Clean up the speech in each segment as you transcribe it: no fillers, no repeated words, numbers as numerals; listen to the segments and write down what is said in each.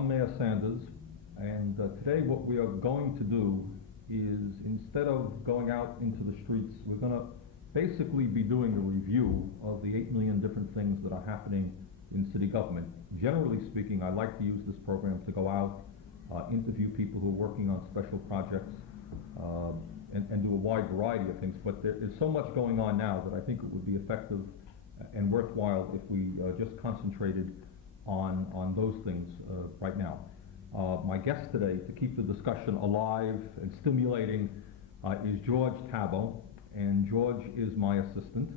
I'm Mayor Sanders, and today what we are going to do is, instead of going out into the streets, we're going to basically be doing a review of the 8 million different things that are happening in city government. Generally speaking, I like to use this program to go out, interview people who are working on special projects, and do a wide variety of things, but there is so much going on now that I think it would be effective and worthwhile if we just concentrated on those things right now. My guest today, to keep the discussion alive and stimulating, is George Tabo, and George is my assistant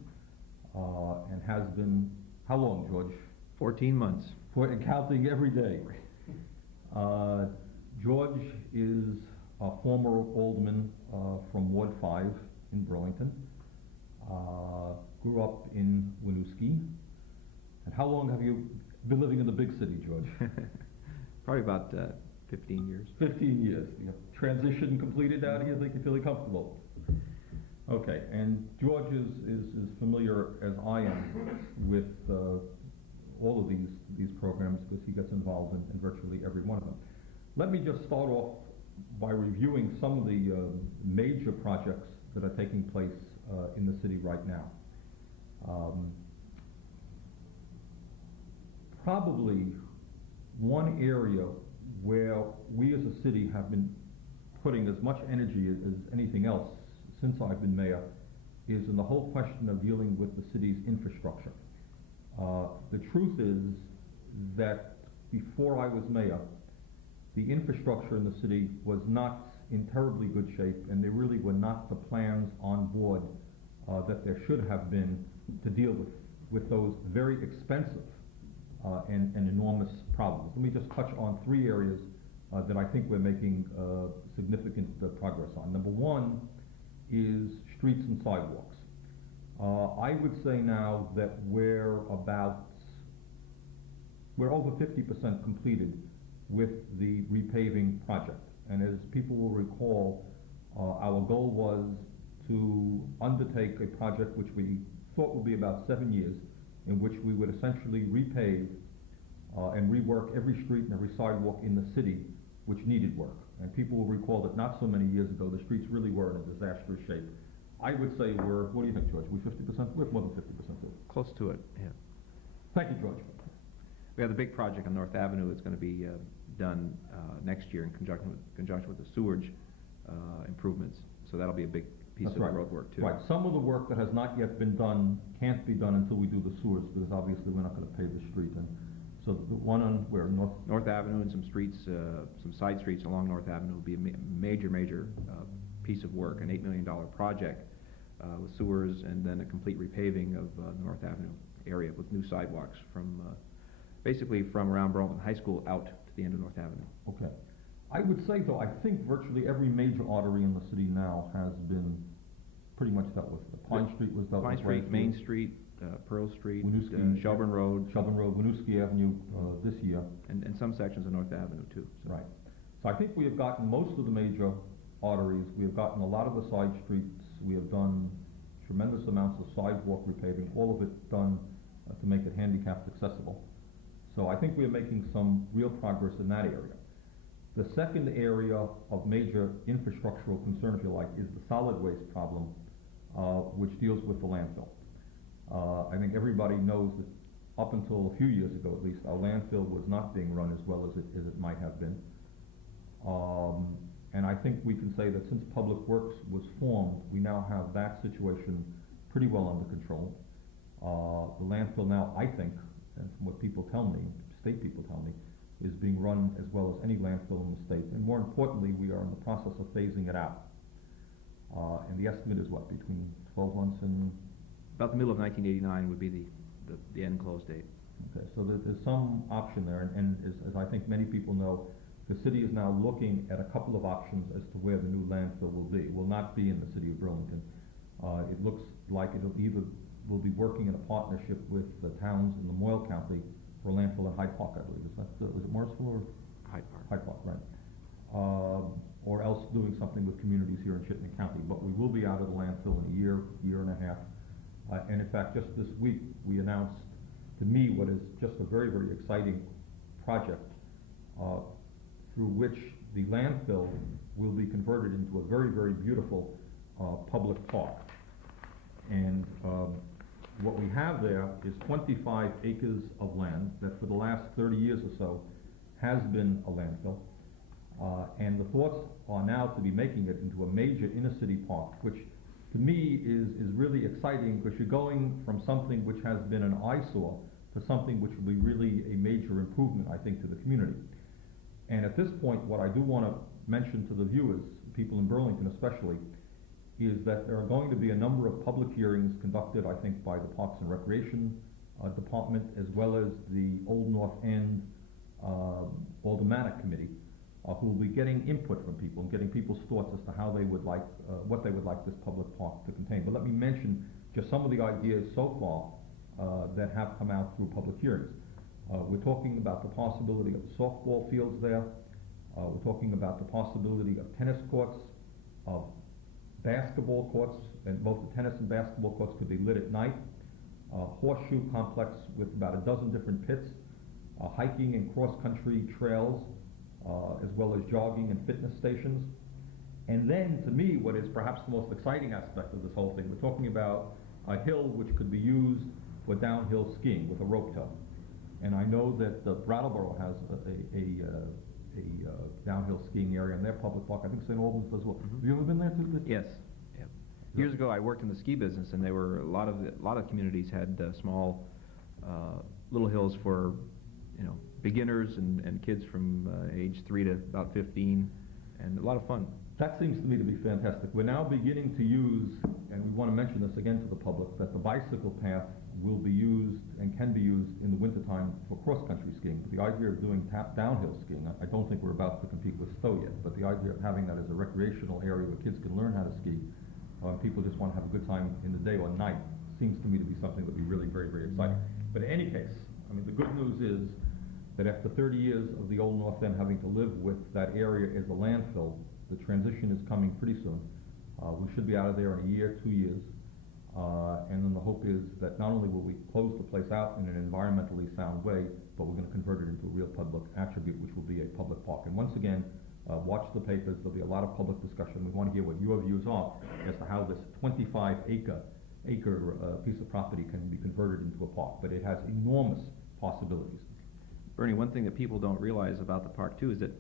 and has been, how long, George? 14 months. And counting every day. George is a former alderman from Ward 5 in Burlington. Grew up in Winooski. And how long have you been living in the big city, George? Probably about 15 years. 15 years. You have transition completed out here? Think you're feeling comfortable? Okay, and George is familiar as I am with all of these programs because he gets involved in virtually every one of them. Let me just start off by reviewing some of the major projects that are taking place in the city right now. Probably one area where we as a city have been putting as much energy as anything else since I've been mayor is in the whole question of dealing with the city's infrastructure. The truth is that before I was mayor, the infrastructure in the city was not in terribly good shape, and there really were not the plans on board that there should have been to deal with those very expensive and enormous problems. Let me just touch on 3 areas that I think we're making significant progress on. Number 1 is streets and sidewalks. I would say now that we're over 50% completed with the repaving project. And as people will recall, our goal was to undertake a project which we thought would be about 7 years, in which we would essentially repave and rework every street and every sidewalk in the city which needed work. And people will recall that not so many years ago, the streets really were in a disastrous shape. I would say what do you think, George? We're 50%? We're more than 50%. Close to it, yeah. Thank you, George. We have the big project on North Avenue that's going to be done next year in conjunction with the sewage improvements. So that'll be a big piece of road work too. Right. Some of the work that has not yet been done can't be done until we do the sewers, because obviously we're not going to pave the street. And so the one on where North Avenue and some streets, some side streets along North Avenue will be a major piece of work, an $8 million project with sewers, and then a complete repaving of the North Avenue area with new sidewalks from basically from around Burlington High School out to the end of North Avenue. Okay. I would say, though, I think virtually every major artery in the city now has been pretty much dealt with. Pine Street was dealt with. Pine Street, Main Street, Pearl Street, Shelburne Road, Winooski Avenue this year. And some sections of North Avenue, too. So. Right. So I think we have gotten most of the major arteries. We have gotten a lot of the side streets. We have done tremendous amounts of sidewalk repaving, all of it done to make it handicapped accessible. So I think we are making some real progress in that area. The second area of major infrastructural concern, if you like, is the solid waste problem, which deals with the landfill. I think everybody knows that up until a few years ago, at least, our landfill was not being run as well as it might have been. And I think we can say that since Public Works was formed, we now have that situation pretty well under control. The landfill now, I think, and from what people tell me, state people tell me, is being run as well as any landfill in the state. And more importantly, we are in the process of phasing it out. And the estimate is what, between 12 months and... About the middle of 1989 would be the end close date. Okay, so there's some option there, and as I think many people know, the city is now looking at a couple of options as to where the new landfill will be. It will not be in the city of Burlington. It looks like we'll be working in a partnership with the towns in the Moyle County for a landfill in Hyde Park, I believe. Is it Morrisville or? Hyde Park. Hyde Park, right. Or else doing something with communities here in Chittenden County. But we will be out of the landfill in a year and a half. And in fact, just this week, we announced to me what is just a very exciting project uh, through which the landfill will be converted into a very, very beautiful public park. And what we have there is 25 acres of land that for the last 30 years or so has been a landfill. And the thoughts are now to be making it into a major inner city park, which to me is really exciting, because you're going from something which has been an eyesore to something which will be really a major improvement, I think, to the community. And at this point, what I do want to mention to the viewers, people in Burlington especially, is that there are going to be a number of public hearings conducted, I think, by the Parks and Recreation Department, as well as the Old North End Aldermanic Committee, who will be getting input from people and getting people's thoughts as to how they would like, what they would like this public park to contain. But let me mention just some of the ideas so far that have come out through public hearings. We're talking about the possibility of softball fields there. We're talking about the possibility of tennis courts, of basketball courts, and both the tennis and basketball courts could be lit at night. Horseshoe complex with about a dozen different pits, hiking and cross-country trails, as well as jogging and fitness stations. And then, to me, what is perhaps the most exciting aspect of this whole thing, we're talking about a hill which could be used for downhill skiing with a rope tow. And I know that Brattleboro has a downhill skiing area in their public park. I think St. Albans does well. Mm-hmm. Have you ever been there too? Yes. Yep. Years ago, I worked in the ski business, and there were a lot of communities had small little hills for beginners and kids from age 3 to about 15, and a lot of fun. That seems to me to be fantastic. We're now beginning to use, and we want to mention this again to the public, that the bicycle path will be used and can be used in the wintertime for cross-country skiing. But the idea of doing downhill skiing, I don't think we're about to compete with Stowe yet, but the idea of having that as a recreational area where kids can learn how to ski, people just want to have a good time in the day or night, seems to me to be something that would be really very, very exciting. But in any case, I mean, the good news is that after 30 years of the Old North End having to live with that area as a landfill, the transition is coming pretty soon. We should be out of there in a year, 2 years. And then the hope is that not only will we close the place out in an environmentally sound way, but we're going to convert it into a real public attribute, which will be a public park. And once again, watch the papers. There'll be a lot of public discussion. We want to hear what your views are as to how this 25-acre piece of property can be converted into a park. But it has enormous possibilities. Bernie, one thing that people don't realize about the park too is that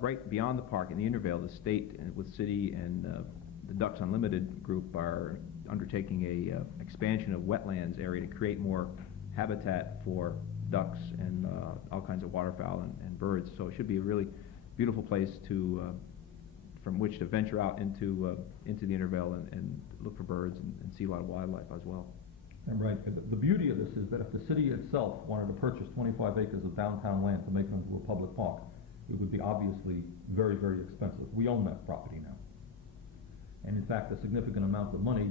right beyond the park in the Intervale, the state with city and the Ducks Unlimited group are undertaking a expansion of wetlands area to create more habitat for ducks and all kinds of waterfowl and birds. So it should be a really beautiful place to from which to venture out into the Intervale and look for birds and see a lot of wildlife as well. And right, the beauty of this is that if the city itself wanted to purchase 25 acres of downtown land to make it into a public park, it would be obviously very, very expensive. We own that property now. And in fact, a significant amount of money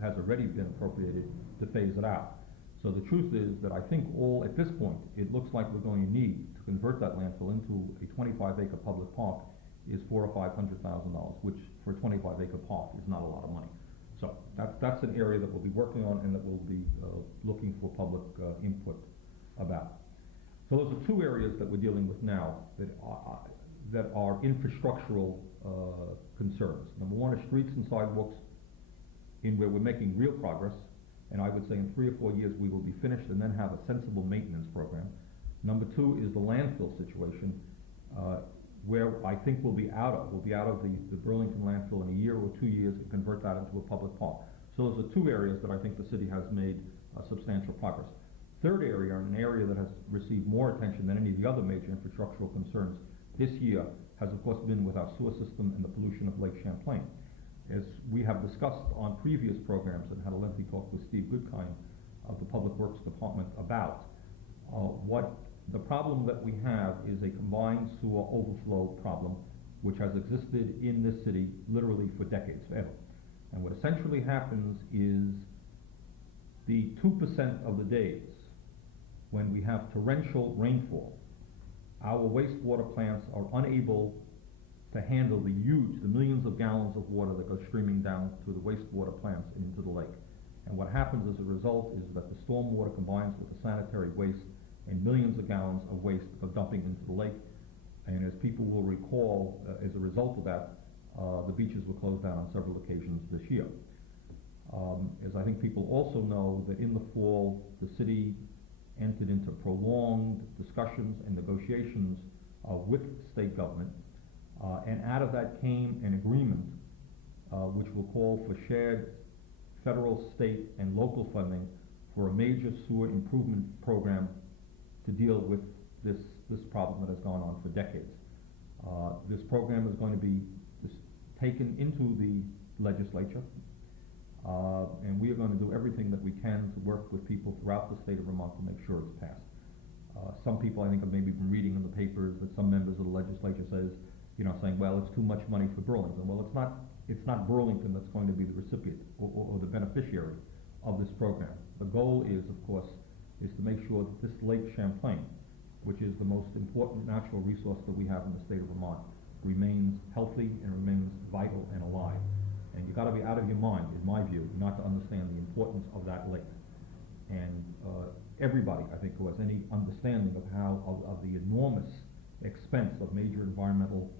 has already been appropriated to phase it out. So the truth is that I think at this point, it looks like we're going to need to convert that landfill into a 25-acre public park is $400,000 or $500,000, which for a 25-acre park is not a lot of money. So that's an area that we'll be working on and that we'll be looking for public input about. So those are two areas that we're dealing with now that are infrastructural concerns. Number one is streets and sidewalks, in where we're making real progress, and I would say in 3 or 4 years we will be finished and then have a sensible maintenance program. Number two is the landfill situation, where I think we'll be out of the Burlington landfill in a year or 2 years and convert that into a public park. So those are two areas that I think the city has made substantial progress. Third area, and an area that has received more attention than any of the other major infrastructural concerns this year, has of course been with our sewer system and the pollution of Lake Champlain. As we have discussed on previous programs and had a lengthy talk with Steve Goodkind of the Public Works Department about what the problem that we have is a combined sewer overflow problem which has existed in this city literally for decades, forever. And what essentially happens is the 2% of the days when we have torrential rainfall, our wastewater plants are unable to handle the millions of gallons of water that go streaming down through the wastewater plants into the lake. And what happens as a result is that the storm water combines with the sanitary waste and millions of gallons of waste are dumping into the lake. And as people will recall, as a result of that, the beaches were closed down on several occasions this year. As I think people also know, that in the fall, the city entered into prolonged discussions and negotiations with state government, and out of that came an agreement which will call for shared federal, state, and local funding for a major sewer improvement program to deal with this problem that has gone on for decades. This program is going to be taken into the legislature, and we are going to do everything that we can to work with people throughout the state of Vermont to make sure it's passed. Some people, I think, have maybe been reading in the papers that some members of the legislature saying, well, it's too much money for Burlington. Well, it's not Burlington that's going to be the recipient or the beneficiary of this program. The goal is, of course, is to make sure that this Lake Champlain, which is the most important natural resource that we have in the state of Vermont, remains healthy and remains vital and alive. And you've got to be out of your mind, in my view, not to understand the importance of that lake. And everybody, I think, who has any understanding of the enormous expense of major environmental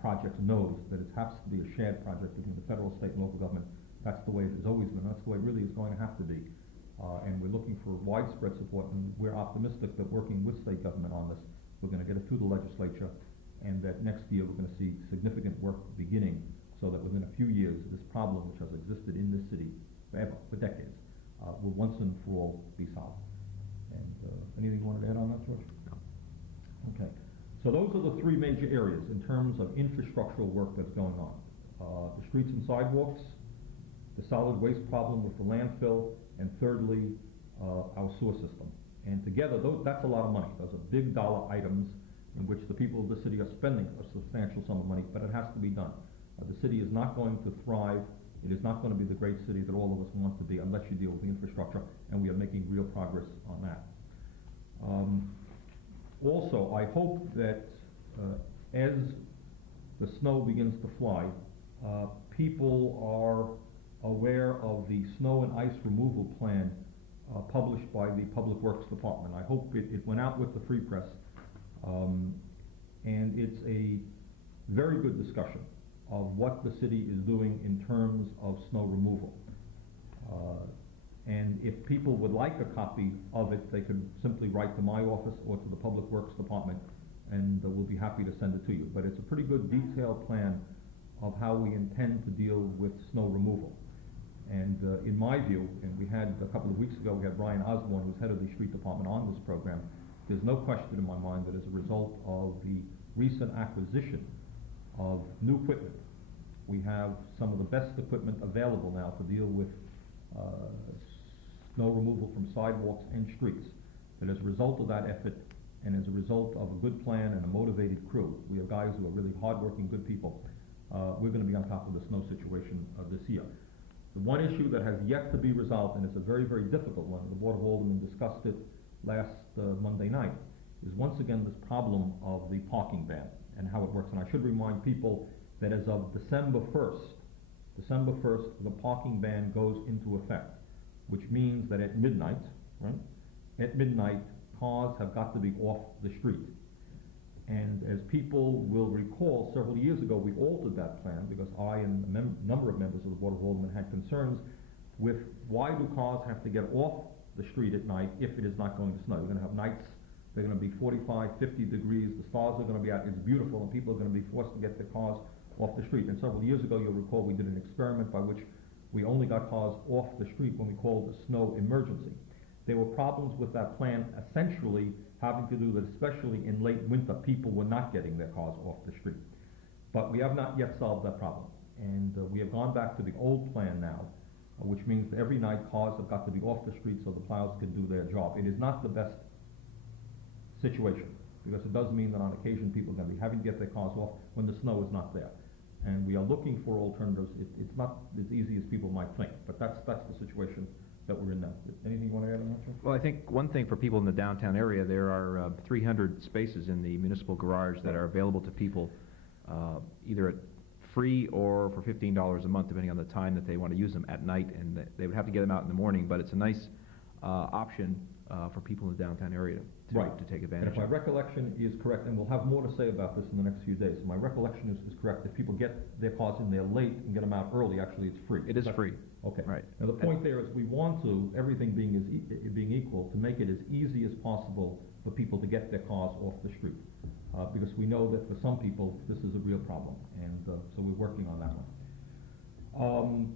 projects knows that it has to be a shared project between the federal, state, and local government. That's the way it has always been. That's the way it really is going to have to be. And we're looking for widespread support, and we're optimistic that working with state government on this, we're going to get it through the legislature, and that next year we're going to see significant work beginning, so that within a few years, this problem, which has existed in this city forever, for decades, will once and for all be solved. And anything you wanted to add on that, George? No. Okay. So those are the three major areas in terms of infrastructural work that's going on. The streets and sidewalks, the solid waste problem with the landfill, and thirdly, our sewer system. And together, that's a lot of money. Those are big dollar items in which the people of the city are spending a substantial sum of money, but it has to be done. The city is not going to thrive. It is not going to be the great city that all of us want to be unless you deal with the infrastructure, and we are making real progress on that. Also, I hope that as the snow begins to fly, people are aware of the snow and ice removal plan published by the Public Works Department. I hope it went out with the Free Press, and it's a very good discussion of what the city is doing in terms of snow removal. And if people would like a copy of it, they could simply write to my office or to the Public Works Department, and we'll be happy to send it to you. But it's a pretty good detailed plan of how we intend to deal with snow removal. And in my view, and we had a couple of weeks ago, we had Brian Osborne, who's head of the street department, on this program. There's no question in my mind that as a result of the recent acquisition of new equipment, we have some of the best equipment available now to deal with snow removal from sidewalks and streets. But as a result of that effort, and as a result of a good plan and a motivated crew, we have guys who are really hardworking, good people, we're going to be on top of the snow situation this year. The one issue that has yet to be resolved, and it's a very, very difficult one, the Board of Aldermen discussed it last Monday night, is once again this problem of the parking ban and how it works. And I should remind people that as of December 1st, the parking ban goes into effect, which means that at midnight, right? At midnight, cars have got to be off the street. And as people will recall, several years ago we altered that plan because I and a number of members of the Board of Aldermen had concerns with why do cars have to get off the street at night if it is not going to snow. We're going to have nights, they're going to be 45, 50 degrees, the stars are going to be out, it's beautiful, and people are going to be forced to get their cars off the street. And several years ago, you'll recall, we did an experiment by which we only got cars off the street when we called a snow emergency. There were problems with that plan, essentially having to do that, especially in late winter, people were not getting their cars off the street. But we have not yet solved that problem. And we have gone back to the old plan now, which means that every night cars have got to be off the street so the plows can do their job. It is not the best situation, because it does mean that on occasion people are going to be having to get their cars off when the snow is not there. And we are looking for alternatives. It's not as easy as people might think, but that's the situation that we're in now. Anything you want to add on that, Joe? Well, I think one thing for people in the downtown area, there are 300 spaces in the municipal garage that are available to people either at free or for $15 a month, depending on the time that they want to use them at night, and they would have to get them out in the morning, but it's a nice option for people in the downtown area Right. to take And advantage if my of. recollection is correct, and we'll have more to say about this in the next few days, my recollection is correct, if people get their cars in there late and get them out early, actually it's free. It is free. Okay. Right. Now, the point there is we want to, everything being equal, to make it as easy as possible for people to get their cars off the street. Because we know that for some people, this is a real problem, and so we're working on that one.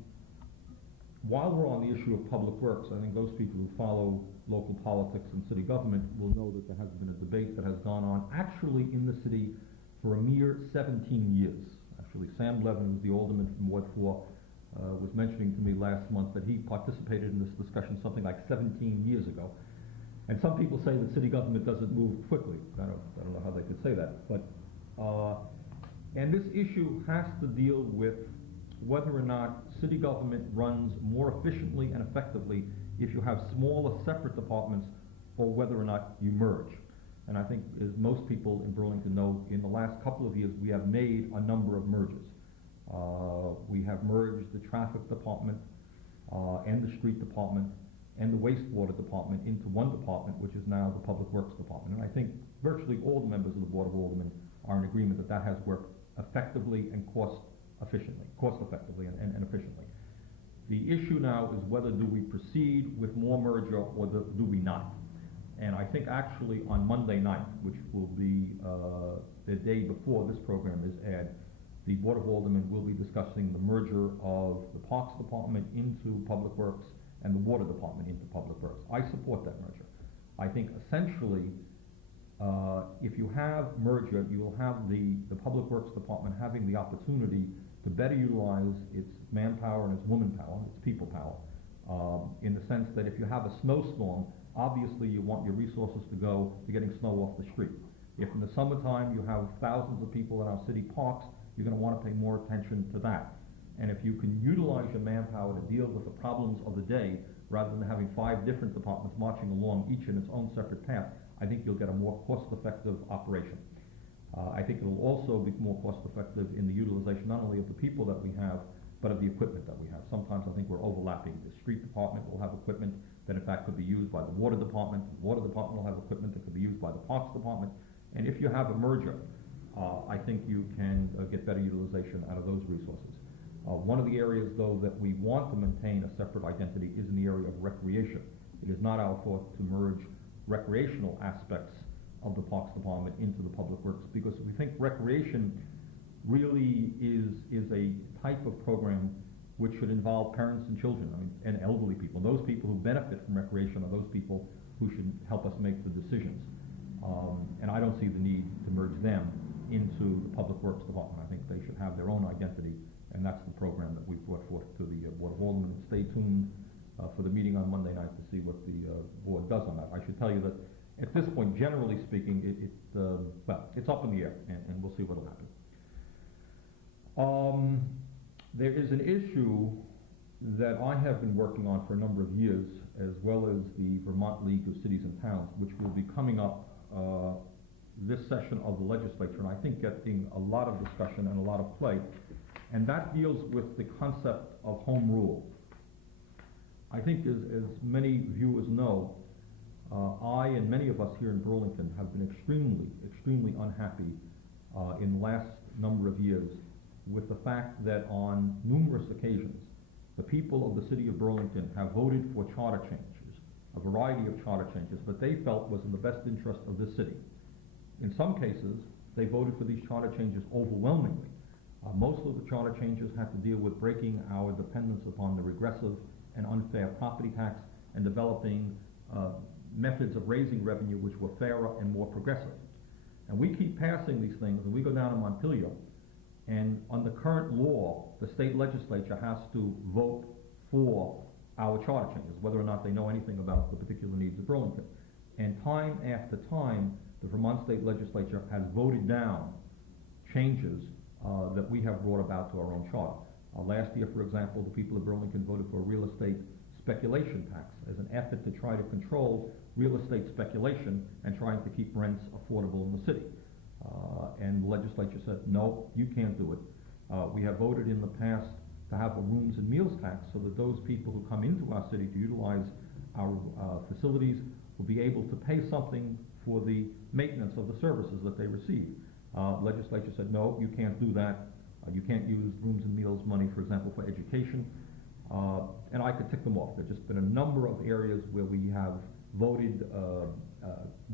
While we're on the issue of public works, I think those people who follow local politics and city government will know that there has been a debate that has gone on actually in the city for a mere 17 years. Actually, Sam Levin, who's the alderman from Ward 4, was mentioning to me last month that he participated in this discussion something like 17 years ago. And some people say that city government doesn't move quickly. I don't know how they could say that. But and this issue has to deal with whether or not city government runs more efficiently and effectively if you have smaller separate departments, or whether or not you merge. And I think, as most people in Burlington know, in the last couple of years we have made a number of mergers. We have merged the traffic department and the street department and the wastewater department into one department, which is now the Public Works Department. And I think virtually all the members of the Board of Aldermen are in agreement that that has worked effectively and cost effectively and efficiently. The issue now is whether do we proceed with more merger or do we not. And I think actually on Monday night, which will be the day before this program is aired, the Board of Aldermen will be discussing the merger of the Parks Department into Public Works and the Water Department into Public Works. I support that merger. I think essentially, if you have merger, you will have the Public Works Department having the opportunity to better utilize its manpower and its womanpower, its people power, in the sense that if you have a snowstorm, obviously you want your resources to go to getting snow off the street. If in the summertime you have thousands of people in our city parks, you're going to want to pay more attention to that. And if you can utilize your manpower to deal with the problems of the day, rather than having 5 different departments marching along, each in its own separate path, I think you'll get a more cost-effective operation. I think it will also be more cost-effective in the utilization not only of the people that we have, but of the equipment that we have. Sometimes I think we're overlapping. The street department will have equipment that in fact could be used by the water department. The water department will have equipment that could be used by the parks department. And if you have a merger, I think you can get better utilization out of those resources. One of the areas, though, that we want to maintain a separate identity is in the area of recreation. It is not our thought to merge recreational aspects of the Parks Department into the Public Works, because we think recreation really is a type of program which should involve parents and children, and elderly people. Those people who benefit from recreation are those people who should help us make the decisions. And I don't see the need to merge them into the Public Works Department. I think they should have their own identity, and that's the program that we've brought forth to the Board of Aldermen. Stay tuned for the meeting on Monday night to see what the board does on that. I should tell you that at this point, generally speaking, it's up in the air, and we'll see what will happen. There is an issue that I have been working on for a number of years, as well as the Vermont League of Cities and Towns, which will be coming up this session of the legislature, and I think getting a lot of discussion and a lot of play, and that deals with the concept of home rule. I think, as many viewers know, I and many of us here in Burlington have been extremely unhappy in the last number of years with the fact that on numerous occasions the people of the city of Burlington have voted for charter changes, a variety of charter changes that they felt was in the best interest of this city. In some cases, they voted for these charter changes overwhelmingly. Most of the charter changes had to deal with breaking our dependence upon the regressive and unfair property tax and developing methods of raising revenue which were fairer and more progressive. And we keep passing these things, and we go down to Montpelier, and on the current law, the state legislature has to vote for our charter changes, whether or not they know anything about the particular needs of Burlington. And time after time, the Vermont state legislature has voted down changes that we have brought about to our own charter. Last year, for example, the people of Burlington voted for a real estate speculation tax as an effort to try to control real estate speculation and trying to keep rents affordable in the city. And the legislature said, no, you can't do it. We have voted in the past to have a rooms and meals tax so that those people who come into our city to utilize our facilities will be able to pay something for the maintenance of the services that they receive. Legislature said, no, you can't do that. You can't use rooms and meals money, for example, for education. And I could tick them off. There's just been a number of areas where we have voted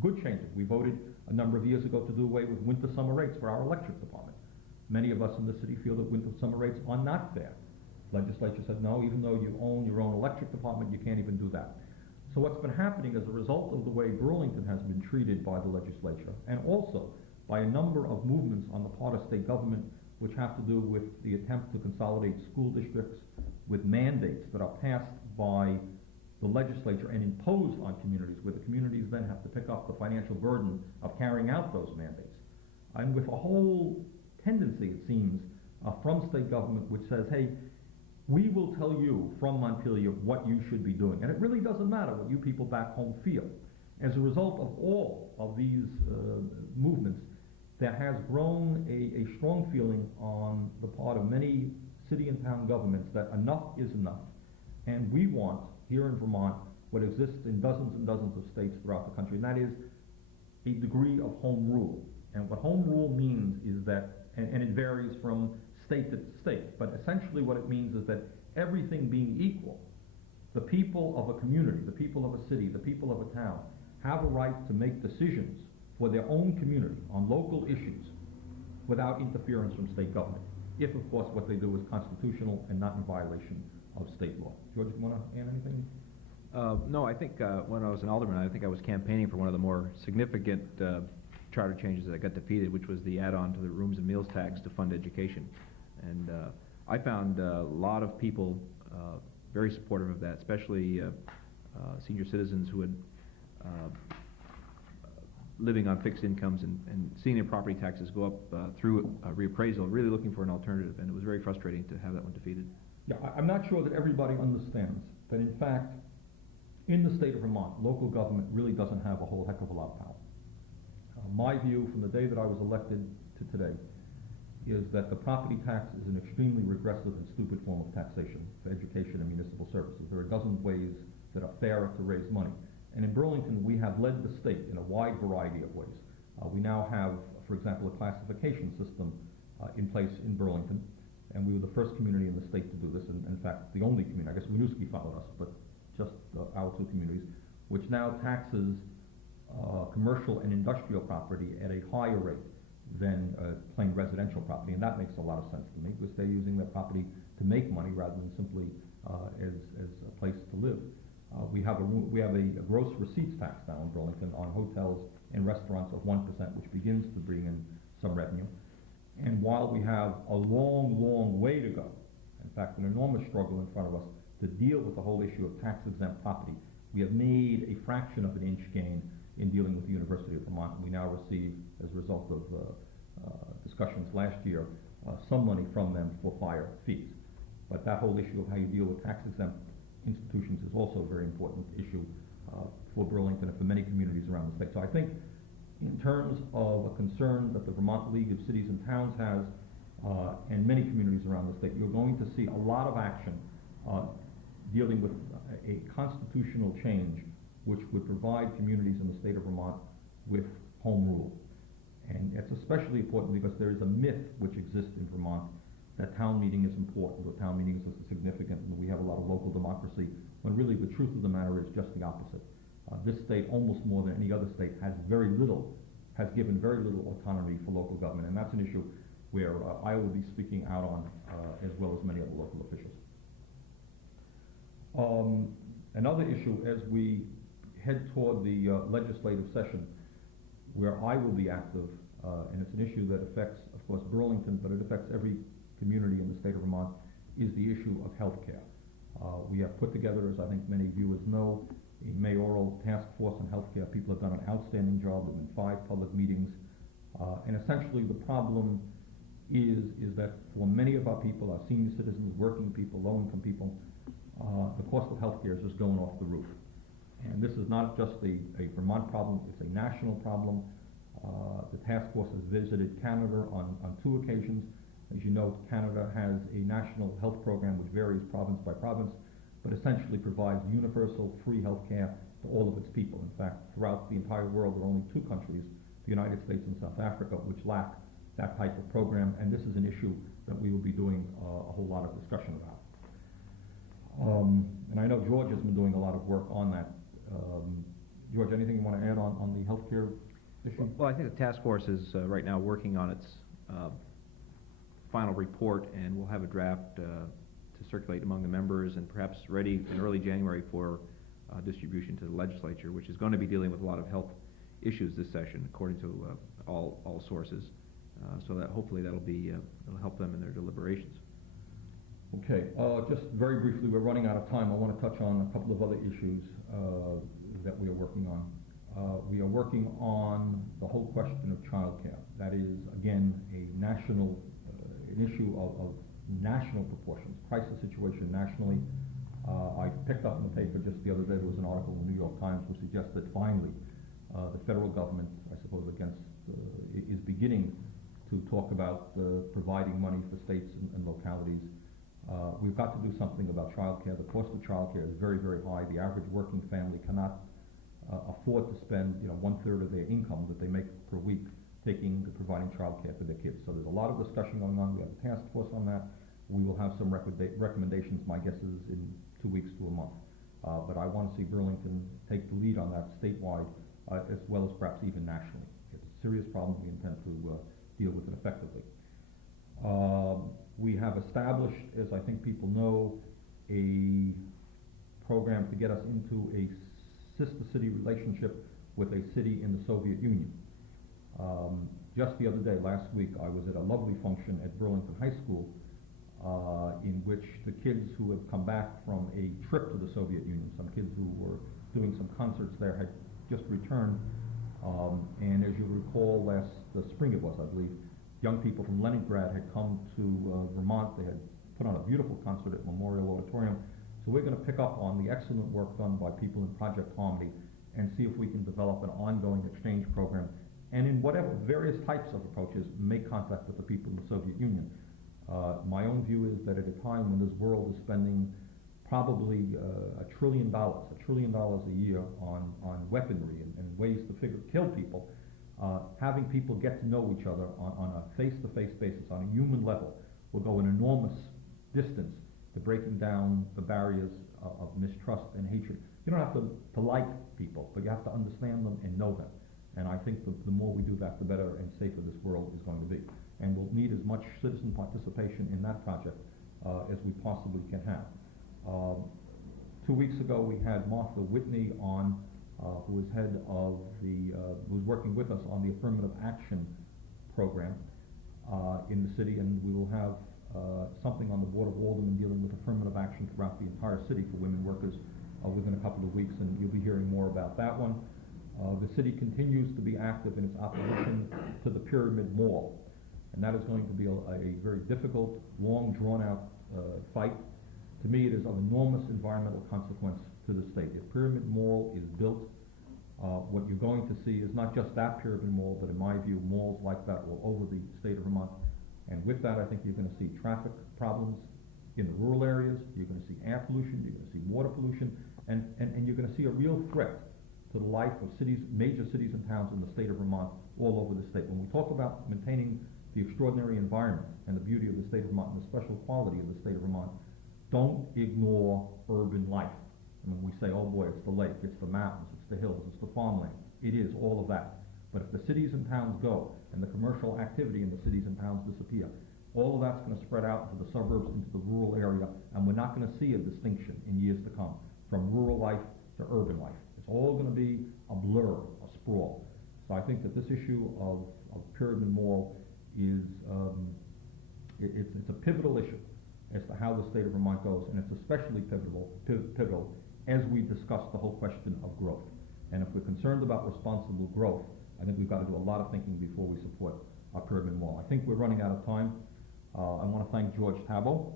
good changes. We voted a number of years ago to do away with winter-summer rates for our electric department. Many of us in the city feel that winter-summer rates are not fair. Legislature said, no, even though you own your own electric department, you can't even do that. So what's been happening as a result of the way Burlington has been treated by the legislature, and also by a number of movements on the part of state government which have to do with the attempt to consolidate school districts, with mandates that are passed by the legislature and imposed on communities, where the communities then have to pick up the financial burden of carrying out those mandates. And with a whole tendency, it seems, from state government which says, hey, we will tell you from Montpelier what you should be doing. And it really doesn't matter what you people back home feel. As a result of all of these movements, there has grown a strong feeling on the part of many city and town governments that enough is enough. And we want, here in Vermont, what exists in dozens and dozens of states throughout the country, and that is a degree of home rule. And what home rule means is that, and it varies from state to state, but essentially what it means is that everything being equal, the people of a community, the people of a city, the people of a town, have a right to make decisions for their own community on local issues without interference from state government, if of course what they do is constitutional and not in violation of state law. George, you want to add anything? No, I think when I was an alderman, I think I was campaigning for one of the more significant charter changes that got defeated, which was the add-on to the rooms and meals tax to fund education. And I found a lot of people very supportive of that, especially senior citizens who had living on fixed incomes and seeing their property taxes go up through reappraisal, really looking for an alternative, and it was very frustrating to have that one defeated. Yeah, I'm not sure that everybody understands that in fact, in the state of Vermont, local government really doesn't have a whole heck of a lot of power. My view from the day that I was elected to today is that the property tax is an extremely regressive and stupid form of taxation for education and municipal services. There are a dozen ways that are fairer to raise money. And in Burlington, we have led the state in a wide variety of ways. We now have, for example, a classification system in place in Burlington, and we were the first community in the state to do this, and in fact, the only community. I guess Winooski followed us, but just our two communities, which now taxes commercial and industrial property at a higher rate than plain residential property, and that makes a lot of sense to me, because they're using their property to make money rather than simply as a place to live. We have a gross receipts tax now in Burlington on hotels and restaurants of 1%, which begins to bring in some revenue. And while we have a long, long way to go, in fact, an enormous struggle in front of us to deal with the whole issue of tax-exempt property, we have made a fraction of an inch gain in dealing with the University of Vermont. We now receive, as a result of discussions last year, some money from them for fire fees. But that whole issue of how you deal with tax-exempt institutions is also a very important issue for Burlington and for many communities around the state. So I think in terms of a concern that the Vermont League of Cities and Towns has, and many communities around the state, you're going to see a lot of action dealing with a constitutional change which would provide communities in the state of Vermont with home rule. And it's especially important because there is a myth which exists in Vermont that town meeting is important, or town meetings are significant, and we have a lot of local democracy, when really the truth of the matter is just the opposite. This state, almost more than any other state, has given very little autonomy for local government, and that's an issue where I will be speaking out on, as well as many other local officials. Another issue, as we head toward the legislative session, where I will be active, and it's an issue that affects, of course, Burlington, but it affects every community in the state of Vermont, is the issue of health care. We have put together, as I think many viewers know, a mayoral task force on health care. People have done an outstanding job. There have been 5 public meetings. And essentially the problem is that for many of our people, our senior citizens, working people, low-income people, the cost of health care is just going off the roof. And this is not just a Vermont problem, it's a national problem. The task force has visited Canada on 2 occasions. As you know, Canada has a national health program which varies province by province, but essentially provides universal free health care to all of its people. In fact, throughout the entire world, there are only two countries, the United States and South Africa, which lack that type of program, and this is an issue that we will be doing a whole lot of discussion about. And I know George has been doing a lot of work on that. George, anything you want to add on the healthcare issue? Well, I think the task force is right now working on its final report, and we'll have a draft to circulate among the members, and perhaps ready in early January for distribution to the legislature, which is going to be dealing with a lot of health issues this session, according to all sources. So that hopefully it'll help them in their deliberations. Okay, just very briefly, we're running out of time. I want to touch on a couple of other issues that we are working on. We are working on the whole question of childcare. That is, again, an issue of national proportions, crisis situation nationally. I picked up in the paper just the other day, there was an article in the New York Times which suggests that finally the federal government, I suppose, is beginning to talk about providing money for states and localities. We've got to do something about childcare. The cost of childcare is very, very high. The average working family cannot afford to spend, 1/3 of their income that they make per week providing childcare for their kids. So there's a lot of discussion going on. We have a task force on that. We will have some recommendations. My guess is in 2 weeks to a month. But I want to see Burlington take the lead on that statewide, as well as perhaps even nationally. It's a serious problem. We intend to deal with it effectively. We have established, as I think people know, a program to get us into a sister city relationship with a city in the Soviet Union. Just the other day, last week, I was at a lovely function at Burlington High School in which the kids who had come back from a trip to the Soviet Union, some kids who were doing some concerts there, had just returned. And as you recall, the spring it was, I believe, young people from Leningrad had come to Vermont. They had put on a beautiful concert at Memorial Auditorium. So we're going to pick up on the excellent work done by people in Project Harmony and see if we can develop an ongoing exchange program. And in whatever various types of approaches, make contact with the people in the Soviet Union. My own view is that at a time when this world is spending probably $1 trillion a year on weaponry and ways to kill people, having people get to know each other on a face-to-face basis, on a human level, will go an enormous distance to breaking down the barriers of mistrust and hatred. You don't have to like people, but you have to understand them and know them. And I think the more we do that, the better and safer this world is going to be. And we'll need as much citizen participation in that project as we possibly can have. 2 weeks ago, we had Martha Whitney on, who is head of who's working with us on the affirmative action program in the city, and we will have something on the Board of Aldermen dealing with affirmative action throughout the entire city for women workers within a couple of weeks, and you'll be hearing more about that one. The city continues to be active in its opposition to the Pyramid Mall, and that is going to be a very difficult, long, drawn-out fight. To me, it is of enormous environmental consequence to the state. If Pyramid Mall is built, what you're going to see is not just that Pyramid Mall, but in my view, malls like that all over the state of Vermont. And with that, I think you're going to see traffic problems in the rural areas, you're going to see air pollution, you're going to see water pollution, and you're going to see a real threat to the life of major cities and towns in the state of Vermont, all over the state. When we talk about maintaining the extraordinary environment and the beauty of the state of Vermont and the special quality of the state of Vermont, don't ignore urban life. I mean, we say, oh boy, it's the lake, it's the mountains, it's the hills, it's the farmland. It is all of that. But if the cities and towns go and the commercial activity in the cities and towns disappear, all of that's going to spread out into the suburbs, into the rural area, and we're not going to see a distinction in years to come from rural life to urban life. It's all going to be a blur, a sprawl. So I think that this issue of Pyramid Mall is it's a pivotal issue as to how the state of Vermont goes, and it's especially pivotal as we discuss the whole question of growth. And if we're concerned about responsible growth, I think we've got to do a lot of thinking before we support our Pyramid Mall. I think we're running out of time. I want to thank George Tabo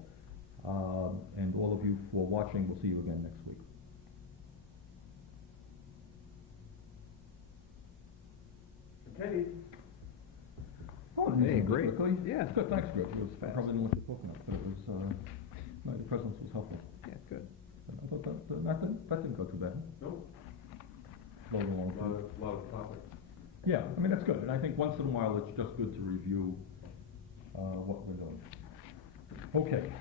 and all of you for watching. We'll see you again next week. Okay. Oh, hey, great. Quickly. Yeah. It's good. Thanks, George. It was Fast. probably didn't look at but it was no, the presence was helpful. Yeah, good. I thought that didn't go too bad. Nope. float along. Lot of topic. Yeah, I mean, that's good, and I think once in a while, it's just good to review, what we're doing. Okay,